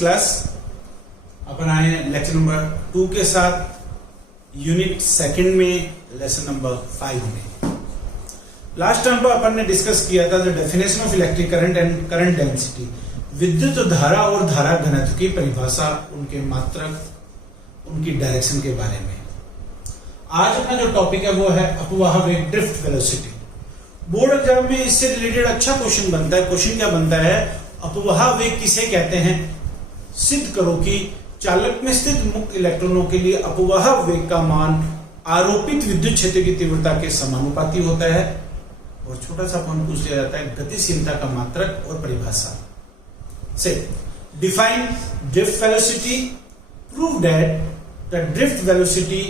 Class अपन आए हैं lecture number 2 के साथ, यूनिट सेकंड में, लेसन नंबर 5 में। लास्ट टाइम पर अपन ने डिस्कस किया था the definition of electric current and current density, विद्युत धारा और धारा घनत्व की परिभाषा, उनके मात्रक, उनकी डायरेक्शन के बारे में। आज अपना जो टॉपिक है वो है अपवाह वेग, ड्रिफ्ट वेलोसिटी। बोर्ड एग्जाम में इससे रिलेटेड अच्छा क्वेश्चन बनता है। क्वेश्चन क्या बनता है, अपवाह वेग किसे कहते हैं, सिद्ध करो कि चालक में स्थित मुक्त इलेक्ट्रॉनों के लिए अपवाह वेग का मान आरोपित विद्युत क्षेत्र की तीव्रता के समानुपाती होता है। और छोटा सा पॉइंट पूछ लिया जाता है गतिशीलता का मात्रक और परिभाषा से। Define drift velocity, prove that the drift velocity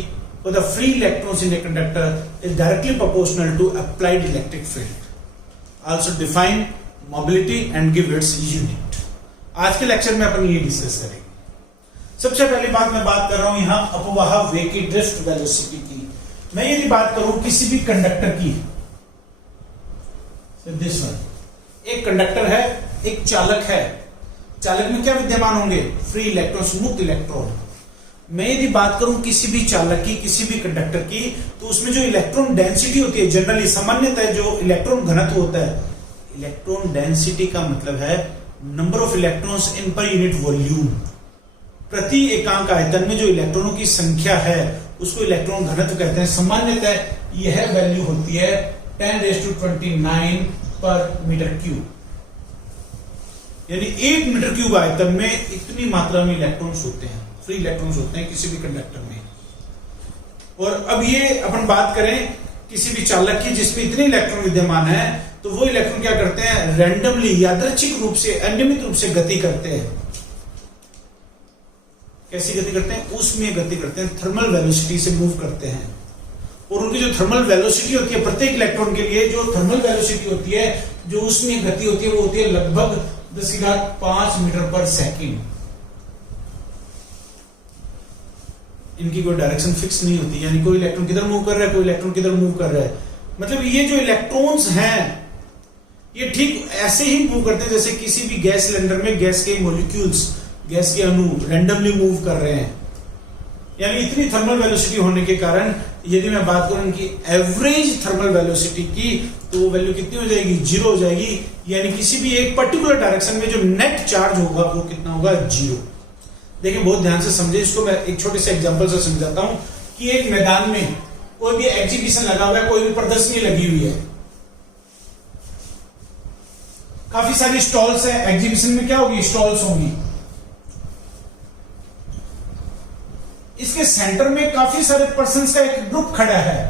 for the free electrons in a conductor is directly proportional to applied electric field. Also define mobility and give its unit. आज के लेक्चर में अपन ये डिस्कस करेंगे। सबसे पहली बात मैं बात कर रहा हूं यहां अपवाह वेग की, ड्रिफ्ट वेलोसिटी की। मैं यदि बात करूं किसी भी कंडक्टर की, दिस वन, एक कंडक्टर है, एक चालक है। चालक में क्या विद्यमान होंगे, फ्री इलेक्ट्रॉन्स, मुक्त इलेक्ट्रॉन। मैं यदि बात करूं किसी भी चालक की, किसी भी कंडक्टर की, तो उसमें जो इलेक्ट्रॉन डेंसिटी होती है, जनरली सामान्यतः जो इलेक्ट्रॉन घनत्व होता है, इलेक्ट्रॉन डेंसिटी का मतलब है number of electrons in per unit volume. प्रति एकांक आयतन में जो इलेक्ट्रॉनों की संख्या है उसको इलेक्ट्रॉन घनत्व कहते हैं। सामान्यतः यह वैल्यू होती है 10⁻29 पर मीटर क्यूब, यानी 1 मीटर क्यूब आयतन में इतनी मात्रा में इलेक्ट्रॉन्स होते हैं, फ्री इलेक्ट्रॉन्स होते हैं किसी भी कंडक्टर में। और अब ये अपन बात करें किसी भी चालक की जिसमें इतने इलेक्ट्रॉन विद्यमान है, तो वो इलेक्ट्रॉन क्या करते हैं, रैंडमली, यादृच्छिक रूप से, अनियमित रूप से गति करते हैं। कैसी गति करते हैं, उसमें गति करते हैं, थर्मल वेलोसिटी से मूव करते हैं। और उनकी जो थर्मल वेलोसिटी होती है प्रत्येक इलेक्ट्रॉन के लिए, जो थर्मल वेलोसिटी होती है, जो उसमें गति होती है, वो होती है लगभग 10⁵ मीटर पर सेकेंड। इनकी कोई डायरेक्शन फिक्स नहीं होती, यानी कोई इलेक्ट्रॉन किधर मूव कर रहा है, कोई इलेक्ट्रॉन किधर मूव कर रहा है। मतलब ये जो इलेक्ट्रॉन्स हैं ये ठीक ऐसे ही मूव करते हैं जैसे किसी भी गैस सिलेंडर में गैस के मॉलिक्यूल्स, गैस के अणु रैंडमली मूव कर रहे हैं। यानी इतनी थर्मल वेलोसिटी होने के कारण यदि मैं बात करूं इनकी एवरेज थर्मल वेलोसिटी की, तो वो वैल्यू कितनी हो जाएगी, 0 हो जाएगी। यानी किसी भी एक पर्टिकुलर डायरेक्शन में जो नेट चार्ज होगा वो कितना होगा, 0। देखिए बहुत ध्यान से समझे इसको, मैं एक छोटे से एग्जांपल से समझाता हूं कि एक मैदान में कोई भी एग्जीबिशन लगा हुआ है, कोई भी प्रदर्शनी लगी हुई है, काफी सारी स्टॉल्स है। एग्जीबिशन में क्या होगी, स्टॉल्स होंगी। इसके सेंटर में काफी सारे पर्सन्स का एक ग्रुप खड़ा है,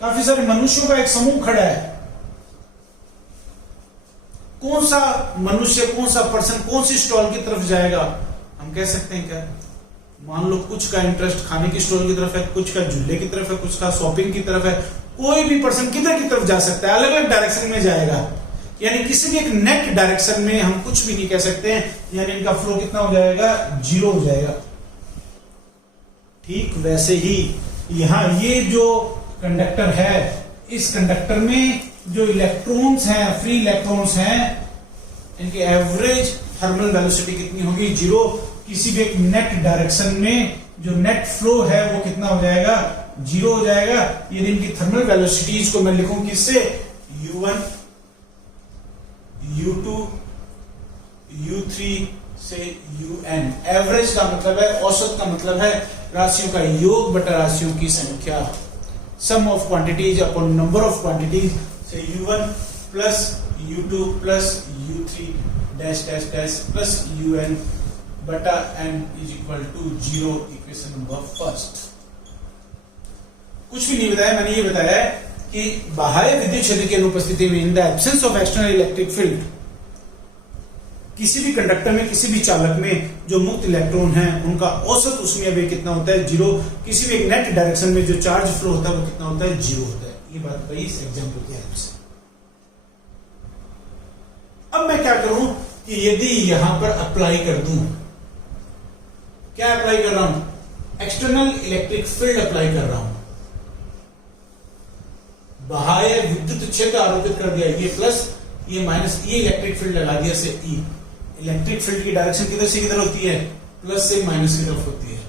काफी सारे मनुष्यों का एक समूह खड़ा है। कौन सा मनुष्य, कौन सा पर्सन कौन सी स्टॉल की तरफ जाएगा, हम कह सकते हैं क्या। मान लो कुछ का इंटरेस्ट खाने की स्टॉल की तरफ है, कुछ का झूले की तरफ है, कुछ का शॉपिंग की तरफ है। कोई भी पर्सन किधर की तरफ जा सकता है, अलग अलग डायरेक्शन में जाएगा। यानी किसी भी एक नेट डायरेक्शन में हम कुछ भी नहीं कह सकते हैं, यानी इनका फ्लो कितना हो जाएगा, 0 हो जाएगा। ठीक वैसे ही यहां ये जो कंडक्टर है, इस कंडक्टर में जो इलेक्ट्रॉन्स हैं, फ्री इलेक्ट्रॉन्स हैं, इनकी एवरेज थर्मल वेलोसिटी कितनी होगी, 0। किसी भी एक नेट डायरेक्शन में जो नेट फ्लो है वो कितना हो जाएगा, 0 हो जाएगा। यदि इनकी थर्मल वेलोसिटीज को मैं लिखूं किससे, U1, U2, U3 से UN। एवरेज का मतलब है, औसत का मतलब है राशियों का योग बटा राशियों की संख्या, sum of quantities upon number of quantities से U1 plus U2 plus U3 dash dash dash plus UN बटा n is equal to 0। Equation number first. कुछ भी नहीं बताया, मैंने ये बताया है कि बाह्य विद्युत क्षेत्र की अनुपस्थिति में, इन the absence of external electric field, किसी भी कंडक्टर में, किसी भी चालक में जो मुक्त इलेक्ट्रॉन है उनका औसत उसमें अभी कितना होता है, 0। किसी भी एक नेट डायरेक्शन में जो चार्ज फ्लो होता है वो कितना होता है, 0 होता है। ये बात वही इस एग्जांपल की हेल्प से। अब मैं क्या करूं कि यदि यहां पर अप्लाई कर दूं, क्या अप्लाई कर रहा हूं, एक्सटर्नल इलेक्ट्रिक फील्ड अप्लाई कर रहा हूं। बाह्य विद्युत क्षेत्र आरोपित कर दिया, ये प्लस ये माइनस, ये इलेक्ट्रिक फील्ड लगा दिया से E। इलेक्ट्रिक फील्ड की डायरेक्शन किधर से किधर होती है, प्लस से माइनस की तरफ होती है,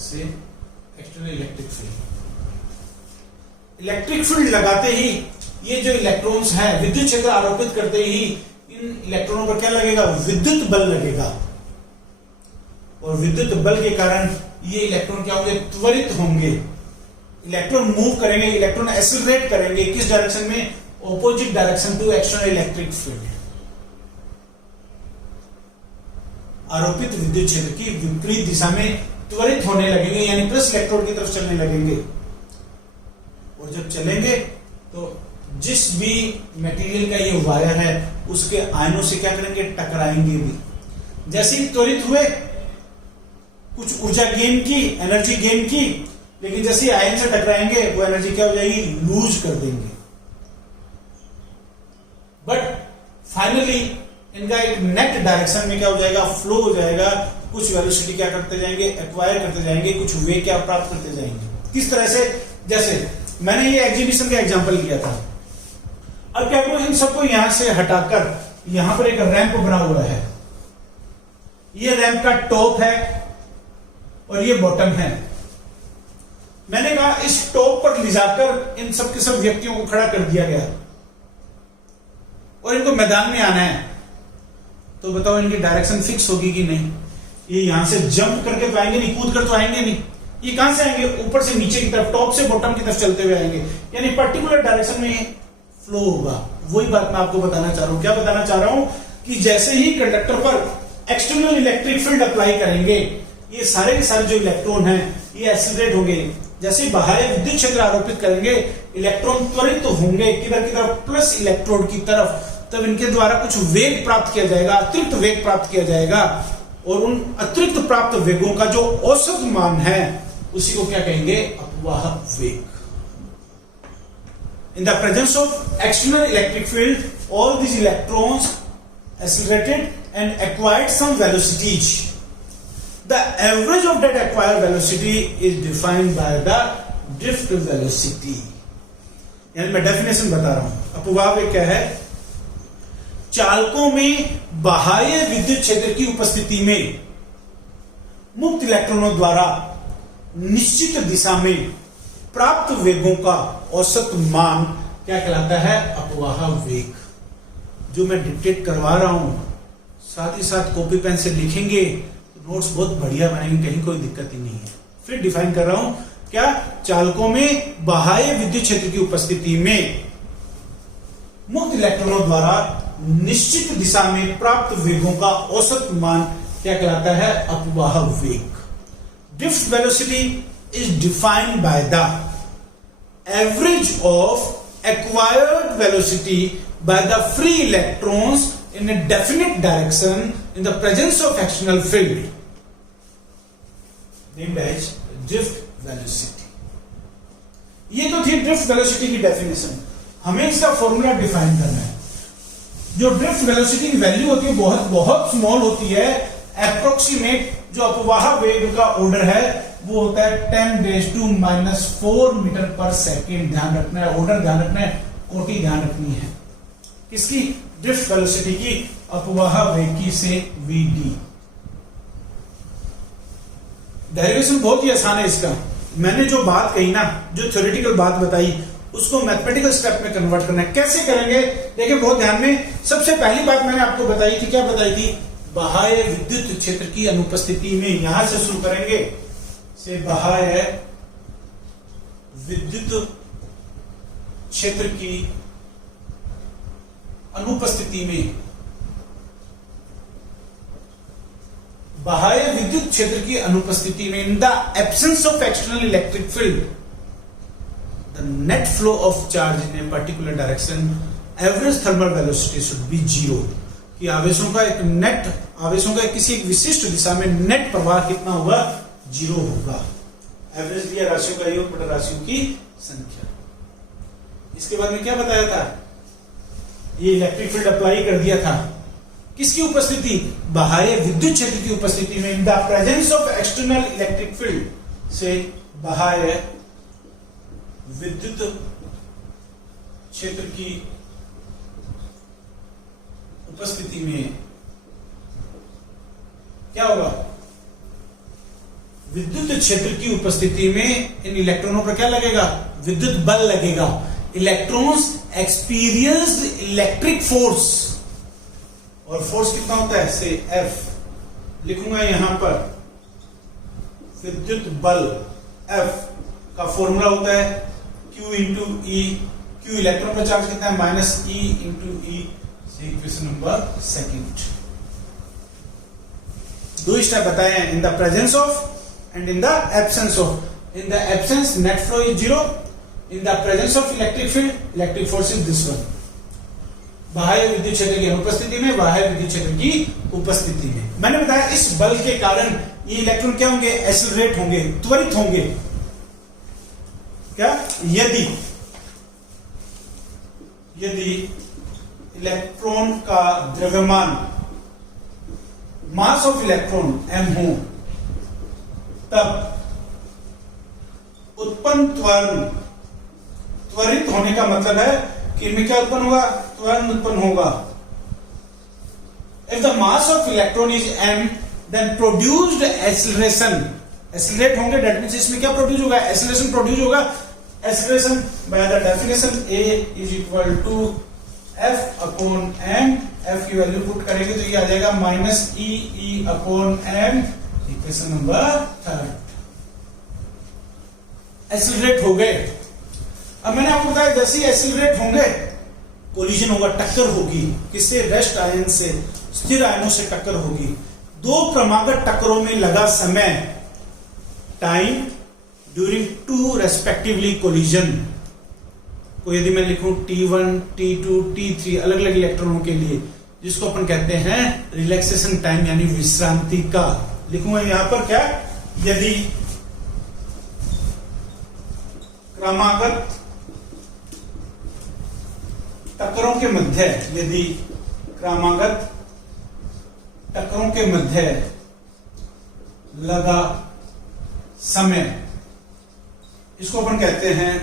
से external electric field. Electric field लगाते ही ये जो इलेक्ट्रॉन्स हैं विद्युत क्षेत्र आरोपित करते ही इन इलेक्ट्रॉनों पर क्या लगेगा, विद्युत बल लगेगा, और विद्युत बल के कारण ये इलेक्ट्रॉन क्या होंगे, त्वरित होंगे, इलेक्ट्रॉन मूव करेंगे, इलेक्ट्रॉन एक्सीलरेट करेंगे, किस डायरेक्शन में, opposite direction to external electric field. आरोपित विद्युत क्षेत्र की विपरीत दिशा में त्वरित होने लगेंगे, यानी प्लस इलेक्ट्रोड की तरफ चलने लगेंगे, और जब चलेंगे तो जिस भी मटेरियल का ये वायर है उसके आयनों से क्या करेंगे, टकराएंगे भी। जैसे ही त्वरित हुए कुछ ऊर्जा गेन की, एनर्जी गेन की, लेकिन जैसे आयन से टकराएंगे वो एनर्जी क्या हो जाएगी, लूज कर देंगे। बट फाइनली इनका एक नेट डायरेक्शन में क्या हो जाएगा, फ्लो हो जाएगा, कुछ वेलोसिटी क्या करते जाएंगे, एक्वायर करते जाएंगे, कुछ वेग क्या प्राप्त करते जाएंगे। किस तरह से, जैसे मैंने ये एग्जीबिशन का एग्जांपल लिया था, अब क्या करो, इन सबको यहां से हटाकर यहां पर एक रैंप बना हुआ है, ये रैंप का टॉप है और ये बॉटम है। मैंने कहा इस टॉप पर ले जाकर इन सब के सब व्यक्तियों को खड़ा कर दिया गया और इनको मैदान में आना है, तो बताओ इनकी डायरेक्शन फिक्स होगी कि नहीं। ये यहां से जंप करके तो आएंगे नहीं, कूद कर तो आएंगे नहीं, ये कहां से आएंगे, ऊपर से नीचे की तरफ, टॉप से बॉटम की तरफ चलते हुए आएंगे, यानी पर्टिकुलर डायरेक्शन में फ्लो होगा। वही बात मैं आपको बताना चाह रहा हूं। क्या बताना चाह रहा हूं कि जैसे ही कंडक्टर पर एक्सटर्नल इलेक्ट्रिक फील्ड अप्लाई करेंगे, ये सारे के सारे जो इलेक्ट्रॉन हैं ये एक्सीलरेट होंगे। जैसे बाहरी विद्युत क्षेत्र आरोपित करेंगे, इलेक्ट्रॉन त्वरित होंगे किधर की तरफ, प्लस इलेक्ट्रोड की तरफ, तब इनके द्वारा कुछ वेग प्राप्त किया जाएगा, अतिरिक्त वेग प्राप्त किया जाएगा, और उन अतिरिक्त प्राप्त वेगों का जो औसत मान है उसी को क्या कहेंगे, अपवाह वेग। In the presence of external electric field, all these electrons accelerated and acquired some velocities. The average of that acquired velocity is defined by the drift velocity. यानी मैं डेफिनेशन बता रहा हूं। अपवाह वेग क्या है, चालकों में बाह्य विद्युत क्षेत्र की उपस्थिति में मुक्त इलेक्ट्रॉनों द्वारा निश्चित दिशा में प्राप्त वेगों का औसत मान क्या कहलाता है, अपवाह वेग। जो मैं डिक्टेट करवा रहा हूं, साथ ही साथ कॉपी पेन से लिखेंगे तो नोट्स बहुत बढ़िया बनेंगे, कहीं कोई दिक्कत ही नहीं है। फिर डिफाइन कर रहा हूं, क्या, चालकों में बाह्य विद्युत क्षेत्र की उपस्थिति में मुक्त इलेक्ट्रॉनों द्वारा निश्चित दिशा में प्राप्त वेगों का औसत मान क्या कहलाता है, अपवाह वेग। Drift velocity is defined by the average of acquired velocity by the free electrons in a definite direction in the presence of external field named as drift velocity. ये तो थी ड्रिफ्ट वेलोसिटी की डेफिनेशन। हमें इसका formula define करना है। जो drift velocity की वैल्यू होती है बहुत बहुत स्मॉल होती है, अप्रोक्सीमेट जो अपवाह वेग का ऑर्डर है वो होता है 10⁻⁻⁴ मीटर पर सेकेंड। ध्यान रखना है, ऑर्डर ध्यान रखना है, कोटि ध्यान रखनी है। किसकी, ड्रिफ्ट वेलोसिटी की, अपवाह वेग की, से vd। डेरिवेशन बहुत ही आसान है इसका। मैंने जो बात कही ना, जो थ्योरेटिकल बात बताई, उसको मैथमेटिकल स्टेप में कन्वर्ट करना है। कैसे करेंगे, देखिए बहुत ध्यान में। सबसे पहली बात मैंने आपको बताई थी, क्या बताई थी, बाह्य विद्युत क्षेत्र की अनुपस्थिति में, यहां से शुरू करेंगे, से बाह्य विद्युत क्षेत्र की अनुपस्थिति में, बाह्य विद्युत क्षेत्र की अनुपस्थिति में, इन the absence of external electric field, the net flow of charge in a particular direction, average thermal velocity should be 0। कि आवेशों का किसी एक विशिष्ट दिशा में नेट प्रवाह कितना होगा, 0 होगा। एवरेज दिया राशियों का योग बटा राशियों की संख्या। इसके बाद में क्या बताया था, ये इलेक्ट्रिक फील्ड अप्लाई कर दिया था, किसकी उपस्थिति, बाह्य विद्युत क्षेत्र की उपस्थिति में, इन the presence of external electric field, से बाह्य विद्युत क्षेत्र की उपस्थिति में क्या होगा? विद्युत क्षेत्र की उपस्थिति में इन इलेक्ट्रॉनों पर क्या लगेगा? विद्युत बल लगेगा। इलेक्ट्रॉन्स एक्सपीरियंस्ड इलेक्ट्रिक फोर्स, और फोर्स कितना होता है? से F लिखूंगा यहां पर। विद्युत बल F का फॉर्मूला होता है Q into E. Q electron का चार्ज कितना है? Minus E into E. Equation number second. दो स्टेप बताए हैं, in the presence of and in the absence of. In the absence, net flow is 0. In the presence of electric field, electric force is this one. बाह्य विद्युत क्षेत्र की अनुपस्थिति में, बाह्य विद्युत क्षेत्र की उपस्थिति में। मैंने बताया इस बल के कारण ये इलेक्ट्रॉन क्या होंगे? एक्सेलरेट होंगे, त्वरित होंगे। क्या? यदि इलेक्ट्रॉन का द्रव्यमान, मास ऑफ इलेक्ट्रॉन m हो, तब उत्पन्न त्वरित होने का मतलब है कि इनमें क्या उत्पन्न होगा? त्वरण उत्पन्न होगा। If the mass of electron is m, then produced acceleration, accelerate होंगे, डेट मींस इसमें क्या प्रोड्यूस होगा? एक्सेलरेशन प्रोड्यूस होगा। Acceleration by the definition A is equal to F upon m। F की वैल्यू पुट करेंगे तो ये आ जाएगा minus E upon m। Equation number third. Accelerate हो गए। अब मैंने आपको बताया जैसे ही एक्सेलरेट होंगे कोलिजन होगा, टक्कर होगी। किससे? रेस्ट आयन से, स्थिर आयनों से टक्कर होगी। दो क्रमागत टक्करों में लगा समय, time during two respectively collision को यदि मैं लिखूं T1, T2, T3 अलग अलग इलेक्ट्रॉनों के लिए, जिसको अपन कहते हैं रिलैक्सेशन टाइम यानी विश्रांति का, लिखूंगा यहां पर क्या? यदि क्रमागत टक्करों के मध्य, यदि क्रमागत टक्करों के मध्य लगा समय, इसको अपन कहते हैं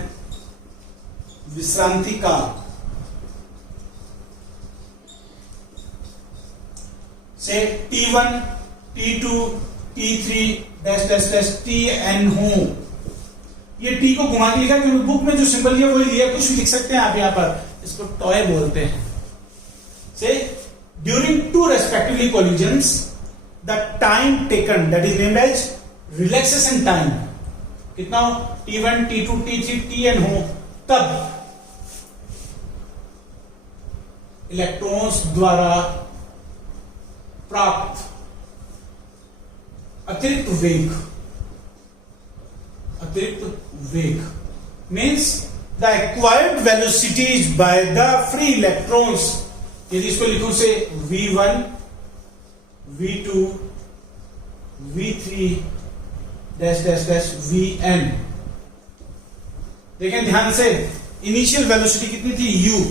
विश्रांति काल। से T1, T2, T3 dash dash dash Tn हो। ये T को घुमा के लिखा क्योंकि बुक में जो सिंबल लिया वही लिया, कुछ भी लिख सकते हैं आप यहां पर, इसको टॉय बोलते हैं। से during two respectively collisions the time taken that is named as relaxation time कितना हो? T1, T2, T3 Tn हो, तब इलेक्ट्रॉन्स द्वारा प्राप्त अतिरिक्त वेग means the acquired velocities by the free electrons, यदि इसको लिखूं से V1, V2, V3 dash dash dash Vn। देखें ध्यान से, इनिशियल वेलोसिटी कितनी थी? u,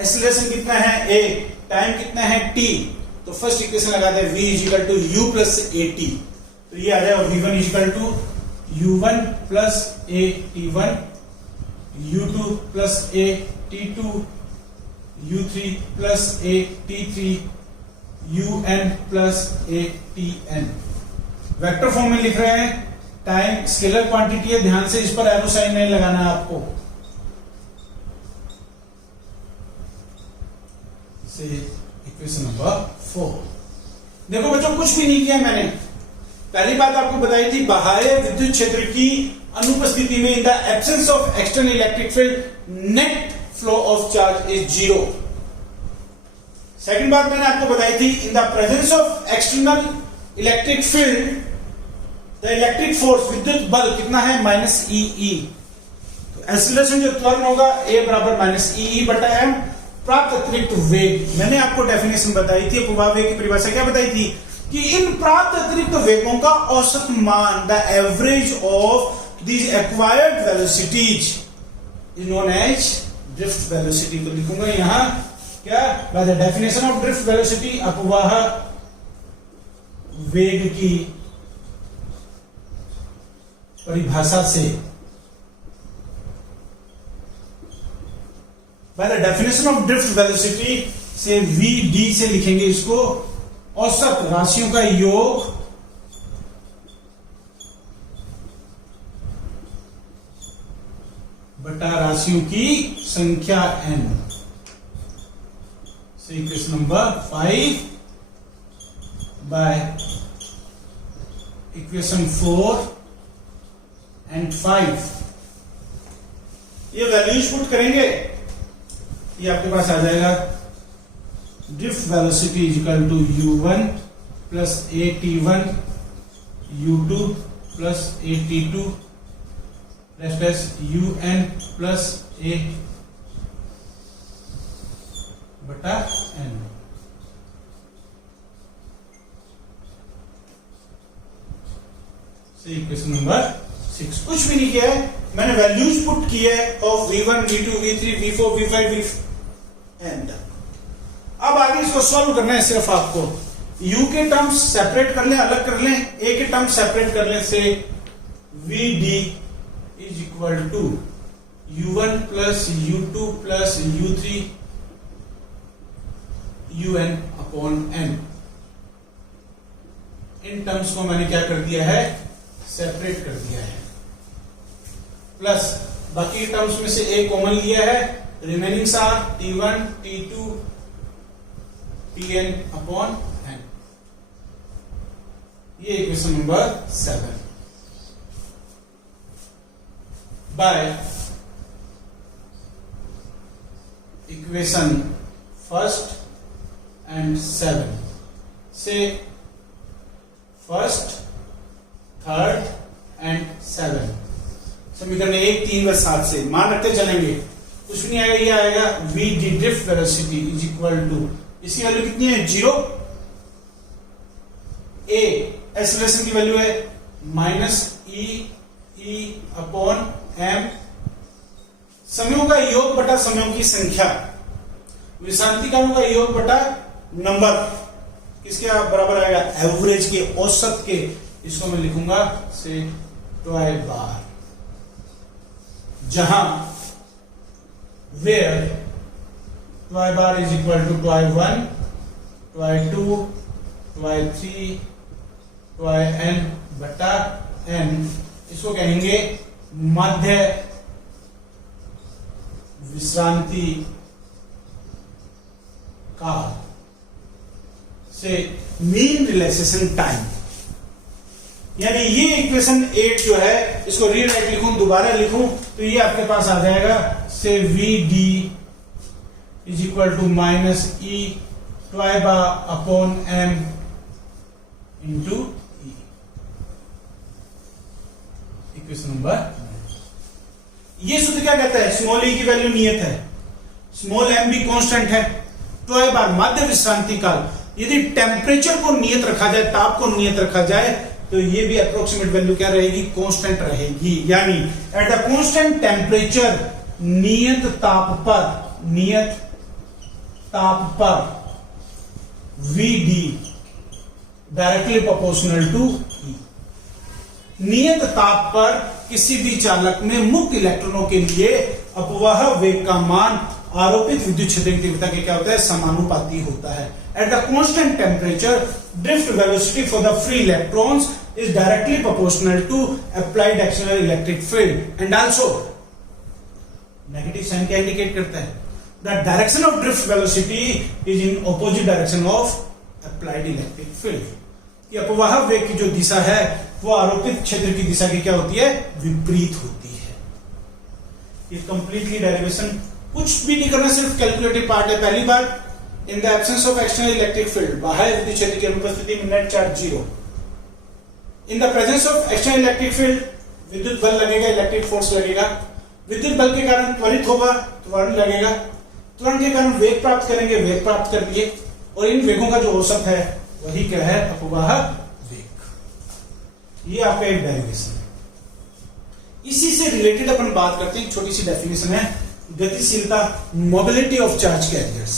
एक्सेलरेशन कितना है? a, टाइम कितना है? t। तो फर्स्ट इक्वेशन लगाते हैं v is equal to u plus at। तो ये आ जाएगा v1 is equal to u1 plus a t1, u2 plus a t2, u3 plus a t3, un plus a tn। Vector form में लिख रहे हैं, टाइम स्केलर क्वांटिटी है, ध्यान से इस पर एरो साइन नहीं लगाना है आपको। से इक्वेशन नंबर 4। देखो बच्चों कुछ भी नहीं किया मैंने। पहली बात आपको बताई थी बाह्य विद्युत क्षेत्र की अनुपस्थिति में इन the absence of external electric field net flow of charge is 0। Second बात मैंने आपको बताई थी इन the presence of external electric field the electric force विद्युत बल कितना है? माइनस ई। तो एक्सीलरेशन जो त्वरण होगा A बराबर माइनस ई बटा m। प्राप्त अतिरिक्त वेग, मैंने आपको डेफिनेशन बताई थी, अपुवा वेग की परिभाषा क्या बताई थी कि इन प्राप्त अतिरिक्त वेगों का औसत मान, the average of these acquired velocities is known as drift velocity. तो लिखूंगा यहां क्या? By the definition of drift velocity, अपवाह वेग की परिभाषा से, by the definition of drift velocity से VD से लिखेंगे इसको औसत राशियों का योग बटा राशियों की संख्या n। So equation number 5 by equation 4 and 5, ये वैल्यूज पुट करेंगे, ये आपके पास आ जाएगा drift velocity is equal to u1 plus at1 u2 plus at2 plus un plus a बटा n। इक्वेशन नंबर 6, कुछ भी नहीं किया है, मैंने वैल्यूज पुट की है of v1 v2 v3 v4 v5 v अब आगे इसको सॉल्व करना है। सिर्फ आपको u के टर्म्स सेपरेट कर लें, अलग कर लें, a के टर्म्स सेपरेट कर लें, से vd is equal to u1 plus u2 plus u3 un upon n। इन टर्म्स को मैंने क्या कर दिया है, सेपरेट कर दिया है, प्लस बाकी टर्म्स में से एक कॉमन लिया है, remaining are t1 t2 tn अपॉन n। ये equation number 7 by equation first and 7 से फर्स्ट थर्ड एंड 7 समीकरण 1 3 व 7 से मान रखते चलेंगे, कुछ भी नहीं आएगा, ये आएगा vd drift velocity is equal to, इसकी वैल्यू कितनी है 0, a एक्सेलरेशन की वैल्यू है माइनस e अपॉन m, समयों का योग बटा समयों की संख्या, विश्रांतिकालों का योग बटा नंबर, किसके बराबर आएगा, एवरेज के, औसत के। इसको मैं लिखूंगा से ट्वाई बार, जहां वेयर ट्वाई बार इज इक्वल टू ट्वाई 1 ट्वाई 2 ट्वाई 3 ट्वाई n बटा n, इसको कहेंगे मध्य विश्रांति काल, से मीन रिलैक्सेशन टाइम। यानी ये इक्वेशन 8 जो है, इसको रीराइट लिखूं, दोबारा लिखूं, तो ये आपके पास आ जाएगा से vd is equal to minus e ट्वाई bar upon m into e। Equation number, ये सूत्र क्या कहता है, स्मॉल e की वैल्यू नियत है, स्मॉल m भी कांस्टेंट है, ट्वाई बार मध्य विश्रांति काल, यदि टेम्परेचर को नियत रखा जाए, ताप को नियत रखा जाए, तो ये भी अप्रोक्सीमेट वैल्यू क्या रहेगी, कांस्टेंट रहेगी। यानी एट द कांस्टेंट टेम्परेचर, नियत ताप पर vd directly proportional to E। नियत ताप पर किसी भी चालक में मुक्त इलेक्ट्रॉनों के लिए अपवाह वेग का मान आरोपित विद्युत क्षेत्र की तीव्रता के क्या होता है, समानुपाती होता है। At the constant temperature, drift velocity for the free electrons is directly proportional to applied external electric field, and also negative sign क्या indicate करता है, the direction of drift velocity is in opposite direction of applied electric field। कि अपवाह वेग की जो दिशा है वो आरोपित क्षेत्र की दिशा की क्या होती है, विपरीत होती है। ये कंप्लीटली डेरिवेशन, कुछ भी नहीं करना, सिर्फ कैलकुलेटिव पार्ट है। पहली बार, in the absence of external electric field, बाह्य विद्युत क्षेत्र की अनुपस्थिति में net charge 0। In the presence of external electric field, विद्युत बल लगेगा, इलेक्ट्रिक फोर्स लगेगा, विद्युत बल के कारण त्वरित होगा, त्वरण लगेगा, त्वरण के कारण वेग प्राप्त करेंगे, वेग प्राप्त कर लिए, और इन वेगों का जो औसत है वही क्या है, अपवाह वेग। ये आपका एक डेरिवेशन है। इसी से रिलेटेड अपन बात करते हैं, छोटी सी डेफिनेशन है, गतिशीलता, मोबिलिटी ऑफ चार्ज कैरियर्स।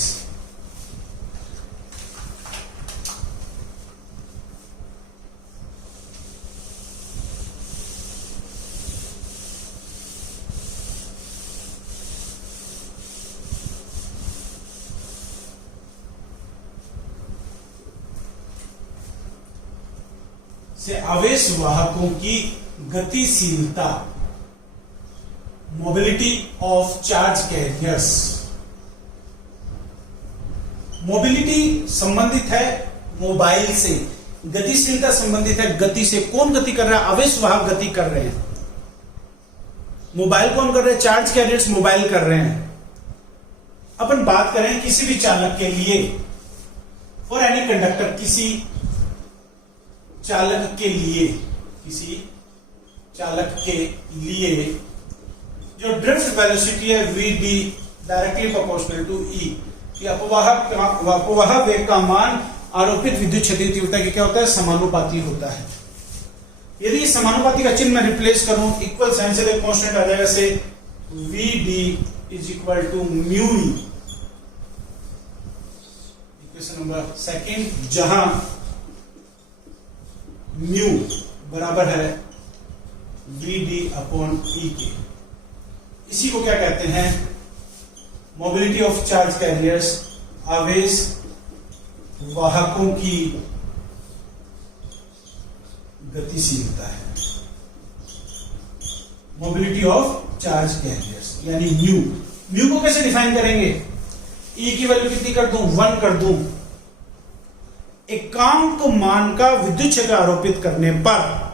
से आवेश वाहकों की गतिशीलता, mobility of charge carriers. Mobility संबंधित है मोबाइल से, गतिशीलता संबंधित है गति से। कौन गति कर रहा है? आवेश वाहक गति कर रहे हैं। मोबाइल कौन कर रहे हैं? चार्ज कैरियर्स मोबाइल कर रहे हैं। अपन बात करें किसी भी चालक के लिए, फॉर एनी कंडक्टर, किसी चालक के लिए, किसी चालक के लिए जो ड्रिफ्ट वेलोसिटी है vd directly proportional to e, अपवाह वेग का मान आरोपित विद्युत क्षेत्रीय तीव्रता के क्या होता है? समानुपाती होता है। यदि समानुपाती का चिन्ह मैं रिप्लेस करूं, इक्वल साइन से एक कांस्टेंट आ जाएगा, से vd is equal to mu E. Equation number second, जहां म्यू बराबर है vd अपॉन e के। इसी को क्या कहते हैं? मोबिलिटी ऑफ चार्ज कैरियर्स, आवेश वाहकों की गतिशीलता है। मोबिलिटी ऑफ चार्ज कैरियर्स यानी म्यू। म्यू को कैसे डिफाइन करेंगे? ई की वैल्यू कितनी कर दूं? 1 कर दूं। एकांक मान का विद्युत क्षेत्र आरोपित करने पर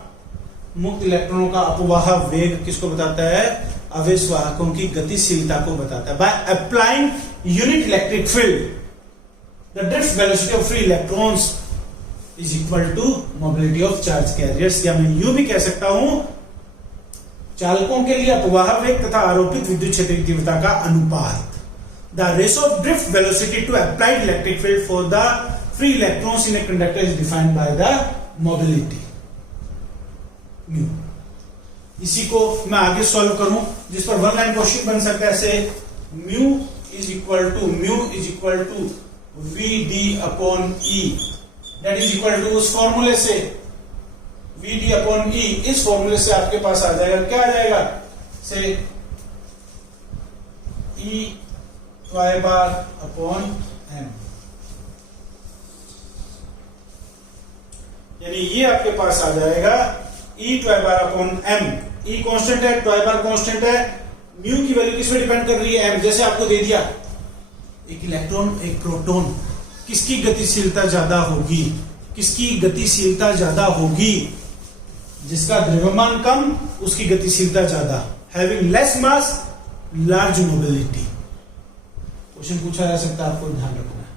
मुक्त इलेक्ट्रॉनों का अपवाह वेग किसको बताता है? आवेश वाहकों की गतिशीलता को बताता है। By applying unit electric field, the drift velocity of free electrons is equal to mobility of charge carriers. या मैं यूं भी कह सकता हूं, चालकों के लिए अपवाह वेग तथा आरोपित विद्युत क्षेत्र की तीव्रता का अनुपात, the ratio of drift velocity to applied electric field for the free electrons in a conductor is defined by the mobility mu. इसी को मैं आगे सॉल्व करूं, जिस पर वन लाइन क्वेश्चन बन सकता है, ऐसे mu is equal to vd upon e, that is equal to उस फॉर्मूले से vd अपॉन e, इस फॉर्मूले से आपके पास आ जाएगा, क्या आ जाएगा? से e y बार अपॉन m, यानी ये आपके पास आ जाएगा e y बार अपॉन m। e कांस्टेंट है, y बार कांस्टेंट है, म्यू की वैल्यू किस पे डिपेंड कर रही है? m। जैसे आपको दे दिया एक इलेक्ट्रॉन एक प्रोटॉन, किसकी गतिशीलता ज्यादा होगी? किसकी गतिशीलता ज्यादा होगी? जिसका द्रव्यमान कम उसकी गतिशीलता ज्यादा। हैविंग लेस मास लार्ज मोबिलिटी। क्वेश्चन पूछा जा सकता है, आपको ध्यान रखना है।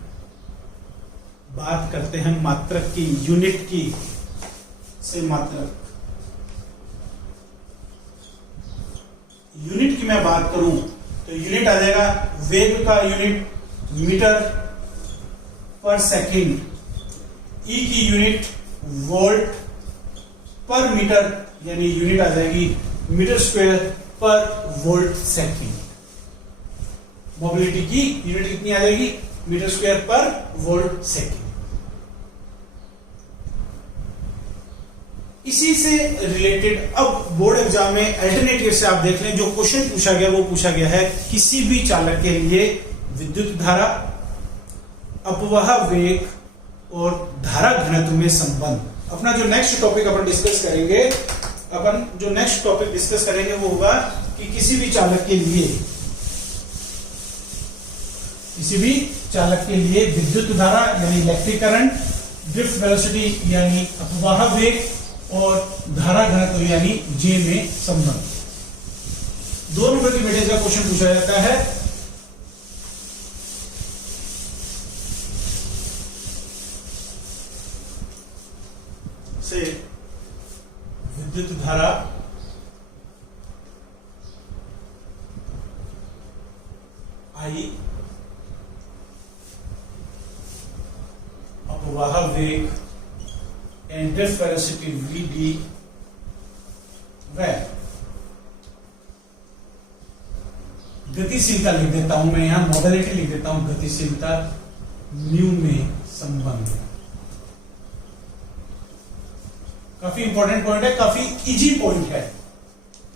बात करते हैं मात्रक की, यूनिट की, से मात्रक। यूनिट की मैं बात करूं तो यूनिट आ जाएगा वेग का यूनिट मीटर पर सेकंड, ई की यूनिट वोल्ट पर मीटर, यानी यूनिट आ जाएगी मीटर स्क्वायर पर वोल्ट सेकंड। मोबिलिटी की यूनिट कितनी आ जाएगी? मीटर स्क्वायर पर वोल्ट सेकंड। इसी से रिलेटेड अब बोर्ड एग्जाम में अल्टरनेटिव से आप देख लें, जो क्वेश्चन पूछा गया वो पूछा गया है किसी भी चालक के लिए विद्युत धारा, अपवाह वेग और धारा घनत्व में संबंध। अपना जो नेक्स्ट टॉपिक अपन डिस्कस करेंगे, वो होगा कि किसी भी चालक के लिए विद्युत धारा यानी इलेक्ट्रिक करंट, ड्रिफ्ट वेलोसिटी यानी अपवाह वेग और धारा घनत्व यानी जे में संबंध। 2 नंबर की वेटेज का क्वेश्चन पूछा जाता है। से विद्युत धारा आई, अपवाह वेग एंड ड्रिफ्ट वेलोसिटी vd व गतिशीलता लिख देता हूं मैं, यहां मोबिलिटी लिख देता हूं, गतिशीलता म्यू में संबंध। काफी इंपॉर्टेंट पॉइंट है, काफी इजी पॉइंट है।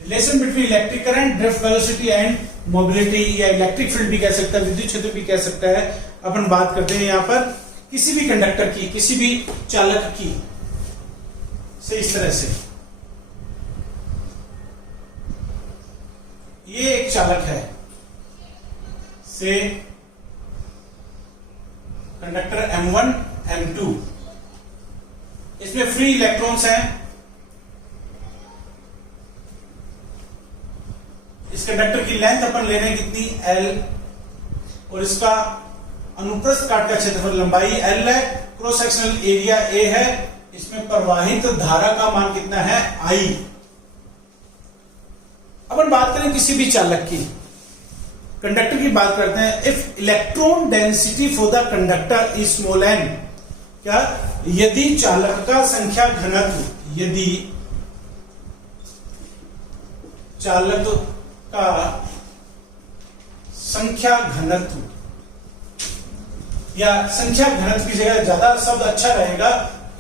Relation between electric current, drift velocity and mobility, या इलेक्ट्रिक फील्ड भी कह सकता है, विद्युत क्षेत्र भी कह सकता है। अपन बात करते हैं यहां पर किसी भी कंडक्टर की, किसी भी चालक की से इस तरह से ये एक चालक है से कंडक्टर M1 M2, इसमें फ्री इलेक्ट्रॉन्स हैं। इस कंडक्टर की लेंथ अपन ले रहे हैं कितनी L, और इसका अनुप्रस्थ काट का क्षेत्रफल लंबाई L है, क्रॉस सेक्शनल एरिया A है, इसमें प्रवाहित धारा का मान कितना है I। अपन बात करें किसी भी चालक की, कंडक्टर की बात करते हैं। If electron density for the conductor is small n, क्या यदि चालक का संख्या घनत्व, यदि चालक का संख्या घनत्व, या संख्या घनत्व की जगह ज्यादा शब्द अच्छा रहेगा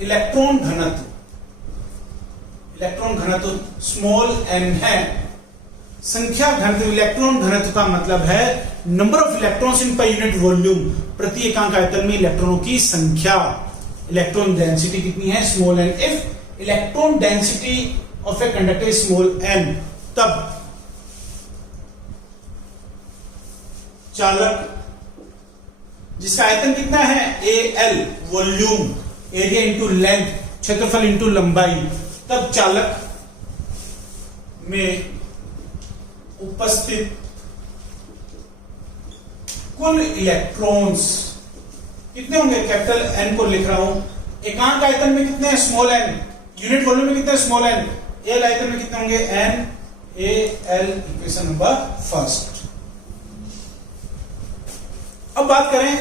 इलेक्ट्रॉन घनत्व, इलेक्ट्रॉन घनत्व स्मॉल n है। संख्या घनत्व, इलेक्ट्रॉन घनत्व का मतलब है number of electrons in per unit volume, प्रति एकांक आयतन में इलेक्ट्रॉनों की संख्या। इलेक्ट्रॉन डेंसिटी कितनी है small n। If electron density of A conductor is small n, तब चालक जिसका आयतन कितना है AL, volume, area into length, क्षेत्रफल इंटू लंबाई, तब चालक में उपस्थित कुल इलेक्ट्रॉन्स कितने होंगे, कैपिटल N को लिख रहा हूं। एकांक आयतन में कितने हैं स्मॉल n, यूनिट वॉल्यूम में कितने स्मॉल n, एल आयतन में कितने होंगे NaL, इक्वेशन नंबर फर्स्ट। अब बात करें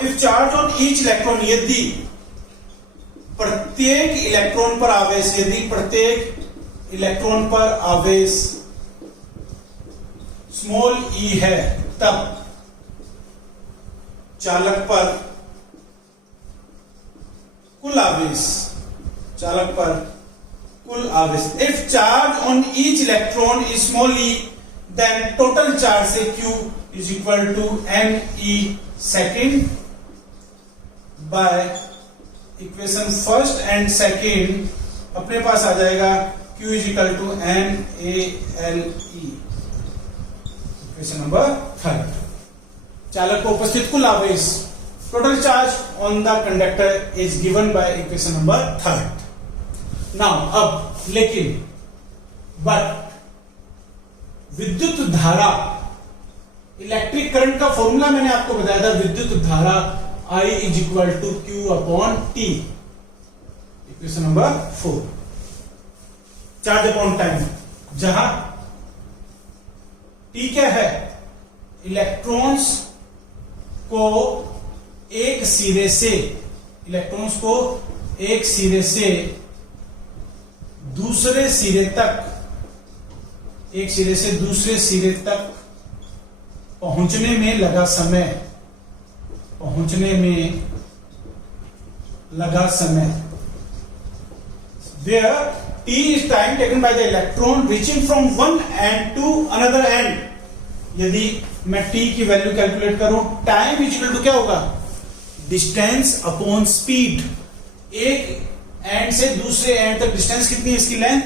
if charge on each electron, यदि प्रत्येक इलेक्ट्रॉन पर आवेश, यदि प्रत्येक इलेक्ट्रॉन पर आवेश स्मॉल e है, तब चालक पर कुल आवेश, चालक पर कुल आवेश, if charge on each electron is small e, then total charge से Q is equal to me second by equation first and second, अपने पास आ जाएगा Q is equal to NaLe, equation number third. चालक को उपस्थित कुल आवेश, total charge on the conductor is given by equation number third. Now अब लेकिन बट विद्युत धारा, इलेक्ट्रिक करंट का फॉर्मूला मैंने आपको बताया था, विद्युत धारा I is equal to Q upon T, equation number 4। Charge upon time, जहां T क्या है, इलेक्ट्रॉन्स को एक सिरे से, इलेक्ट्रॉन्स को एक सिरे से दूसरे सिरे तक, एक सिरे से दूसरे सिरे तक पहुंचने में लगा समय, पहुंचने में लगा समय, where t is time taken by the electron reaching from one end to another end। यदि मैं t की वैल्यू कैलकुलेट करूं, टाइम इक्वल टू क्या होगा, डिस्टेंस अपॉन स्पीड। एक एंड से दूसरे एंड तक डिस्टेंस कितनी है, इसकी लेंथ,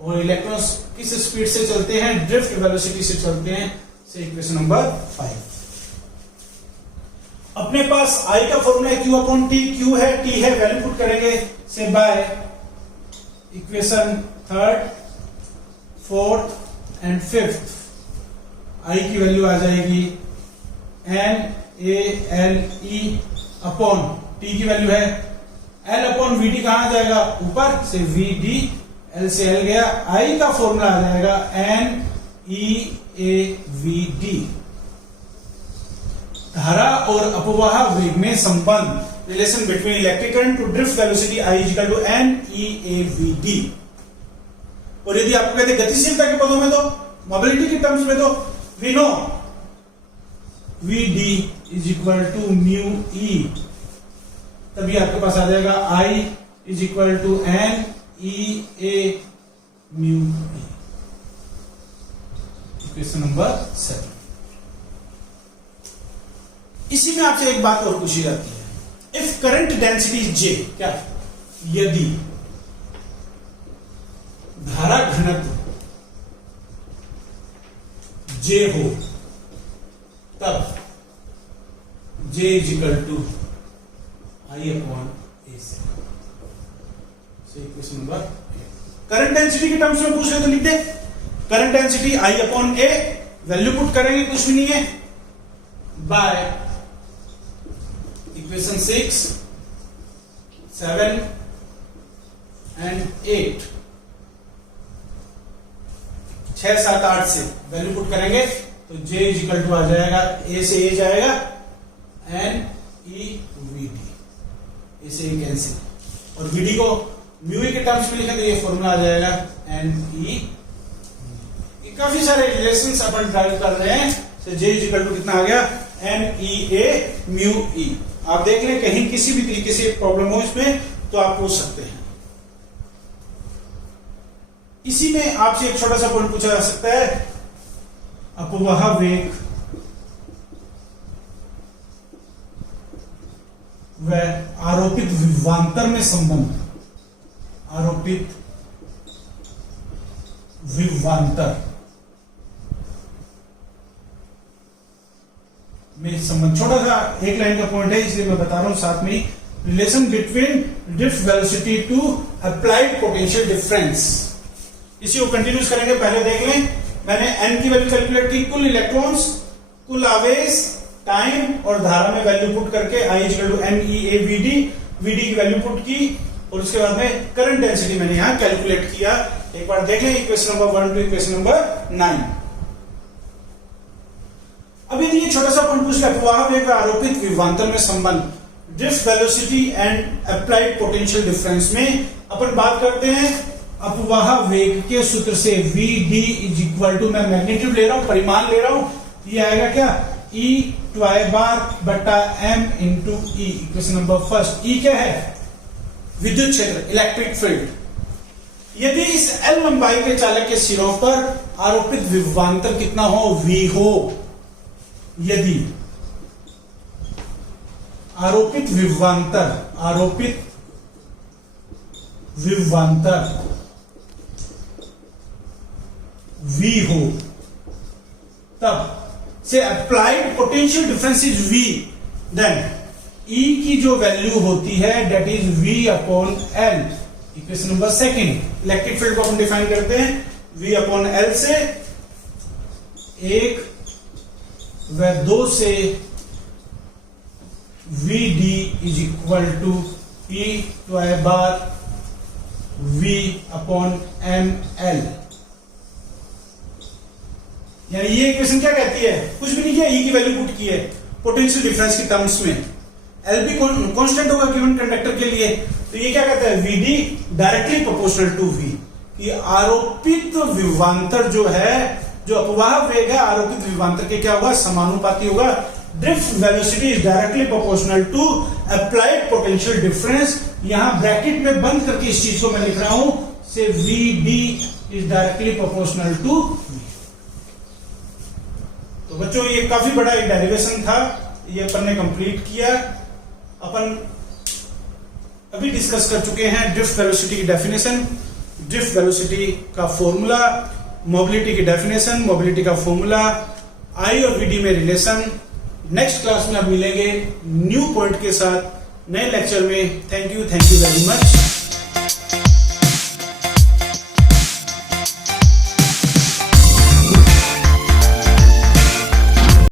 और इलेक्ट्रॉन्स किस स्पीड से चलते हैं, ड्रिफ्ट वेलोसिटी से चलते हैं, से इक्वेशन नंबर 5। अपने पास I का फॉर्मूला है Q अपॉन T, Q है T है, वैल्यू पुट करेंगे से by equation third, fourth and fifth, I की वैल्यू आ जाएगी NaLe अपॉन T की वैल्यू है L अपॉन VD, कहां आ जाएगा ऊपर से VD, L से L गया, I का फॉर्मूला आ जाएगा NeAVD। धारा और अपवाह वेग में संबंध, relation between electric current to drift velocity I equal to NeAVD। और यदि आपको कहते गतिशीलता के पदों में तो, मोबिलिटी के टर्म्स में तो we know VD is equal to mu E, तभी आपके पास आ जाएगा I is equal to NeA mu E, question number 7। इसी में आपसे एक बात और पूछी जाती है, इफ करंट डेंसिटी J, क्या यदि J हो, तब J is equal to I upon A से इक्वेशन नंबर। करंट डेंसिटी के टर्म्स में पूछ रहे तो लिख दे, current density I upon A, value put करेंगे कुछ भी नहीं है, बाय इक्वेशन 6, 7 एंड 8, 6, 7, 8 से वैल्यू पुट करेंगे तो J इज इक्वल टू आ जाएगा, A से A जाएगा, एन ई वी डी, इसे कैंसिल, और VD को म्यू के टर्म्स में लिखें तो ये फॉर्मूला आ जाएगा एन ई। काफी सारे रिलेशंस अपन ड्राइव कर रहे हैं, तो J इज इक्वल टू कितना आ गया, एन ई ए म्यू ई। आप देख लें कहीं किसी भी तरीके से प्रॉब्लम हो इसमें तो आप पूछ सकते हैं। इसी में आपसे एक छोटा सा पॉइंट पूछा जा सकता है, अपवाह वेग व आरोपित विभवांतर में संबंध, आरोपित विभवांतर में संबंध। छोटा सा एक लाइन का पॉइंट है इसलिए मैं बता रहा हूं साथ में, relation between drift velocity to applied potential difference. इसी को कंटिन्यूस करेंगे। पहले देख लें, मैंने एन की वैल्यू कैलकुलेट की, कुल इलेक्ट्रॉन्स, कुल आवेश, टाइम और धारा में वैल्यू पुट करके I equal to N E A V D, VD की वैल्यू पुट की, और उसके बाद में करंट डेंसिटी मैंने यहां कैलकुलेट किया। एक बार देख लें equation number 1 to equation number 9। अब यदि ये छोटा सा पॉइंट पूछ लिया, अपवाह वेग व आरोपित विभवांतर में संबंध, drift velocity and applied potential difference में अपन बात करते हैं अपवाह वेग के सूत्र से। V D is equal to, मैं मैग्नीट्यूड ले रहा हूं, परिमाण ले रहा हूं, ये आएगा क्या, E ट्वाई बार बटा M into E, equation number first. E क्या है, विद्युत क्षेत्र, इलेक्ट्रिक फील्ड। यदि इस L लंबाई के चालक के सिरों पर आरोपित विभवांतर कितना हो, V हो, यदि आरोपित विभवांतर V हो, तब से applied potential difference is V, then E की जो वैल्यू होती है that is V upon L, equation number second. Electric field को हम डिफाइन करते हैं V अपॉन L से, 1 व 2 से VD is equal to E ट्वाई बार V अपॉन ML। यानी ये इक्वेशन क्या कहती है, कुछ भी नहीं किया, E की वैल्यू पुट की है पोटेंशियल डिफरेंस के टर्म्स में। L भी कांस्टेंट होगा गिवन कंडक्टर के लिए, तो ये क्या कहता है, VD directly proportional to V। कि आरोपित विभवांतर जो है, जो अपवाह वेग है आरोपित विभवांतर के क्या होगा, समानुपाती होगा। Drift velocity is directly proportional to applied potential difference. यहां ब्रैकेट में बंद करके इस चीज को मैं लिख रहा हूं, से VD is directly proportional to V। तो बच्चों ये काफी बड़ा एक डेरिवेशन था, ये अपन ने कंप्लीट किया। अपन अभी डिस्कस कर चुके हैं ड्रिफ्ट वेलोसिटी की डेफिनेशन, ड्रिफ्ट वेलोसिटी का फॉर्मूला, मोबिलिटी की डेफिनेशन, मोबिलिटी का फॉर्मूला, आई और वीडी में रिलेशन। नेक्स्ट क्लास में अब मिलेंगे न्यू पॉइंट के साथ नए लेक्चर में। Thank you very much.